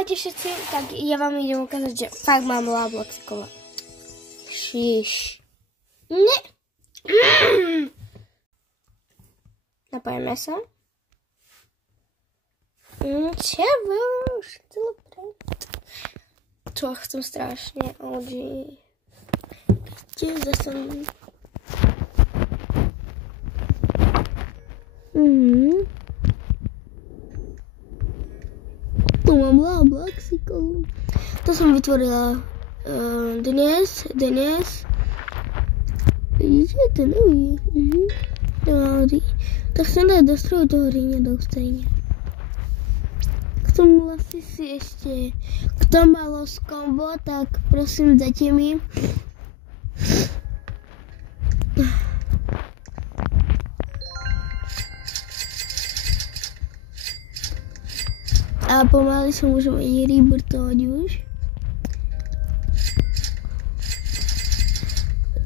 Ahojte všetci, tak ja vám idem ukázať, že fakt mám Robloxikova. Šiš. Ne. Napojíme sa. Čo už? Čo chcem strašne, OG. Kde som... Tu mám Robloxikov. To som vytvorila dnes. Vidíte, to nový. Tak som dať do stroju toho riňa stejne. K tomu vlastne si ešte, kto malo z kombo, tak prosím dajte mi. A pomaly sa môžem aj rebirtovať už.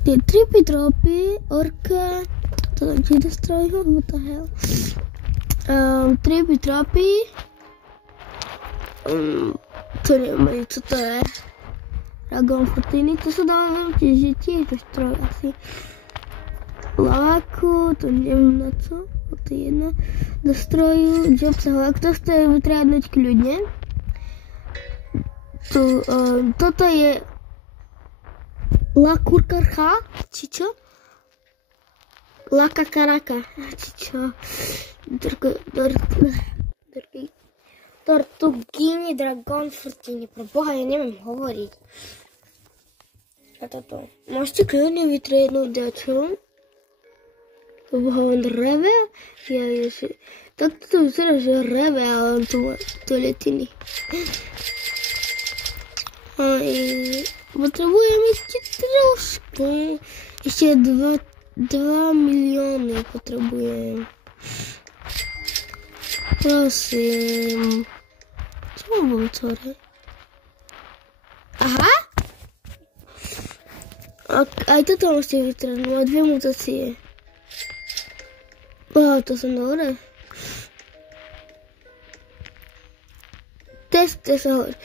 Tie tripy, tropy, orka, to tam ti dostroj, what the hell. Tripy, tropy, to neviem, co to je. Dragon Fortiny, to sa dávam tiež, že tiež dostroj asi. Laváku, to neviem na co. To je jedno. Do stroju, job sa ak to chce vytrádnuť kľudne. Toto je La Kurkarcha, či čo? La Kakaraka, či čo? Tortugini Dragon Fortini, pre Boha, ja neviem hovoriť. A toto. Môžete kľudne vytriednúť dačo. Lebo on reve, tak to vyzerá, že reve, ale on tu má toaletiny. Potrebujem ešte trošku, ešte 2 milióny potrebujem. Prosím. Čo mám vo vytvore? Aha! Aj toto môžete vytvoriť, má 2 mutácie. To som dobre. Test sa hovorí.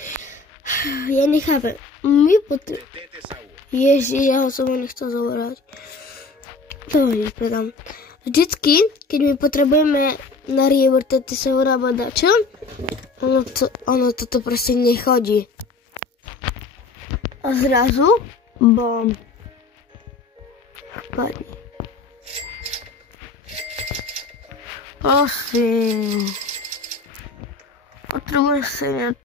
Ja nechápem. My potrebujeme... Ježiš, ja ho som ho nechcel zobrať. To ho hneď predám. Vždycky, keď my potrebujeme na rebirtať sa urábať dačo, ono toto proste nechodí. A zrazu, bom. Padne. Prosím. Potrebujem sa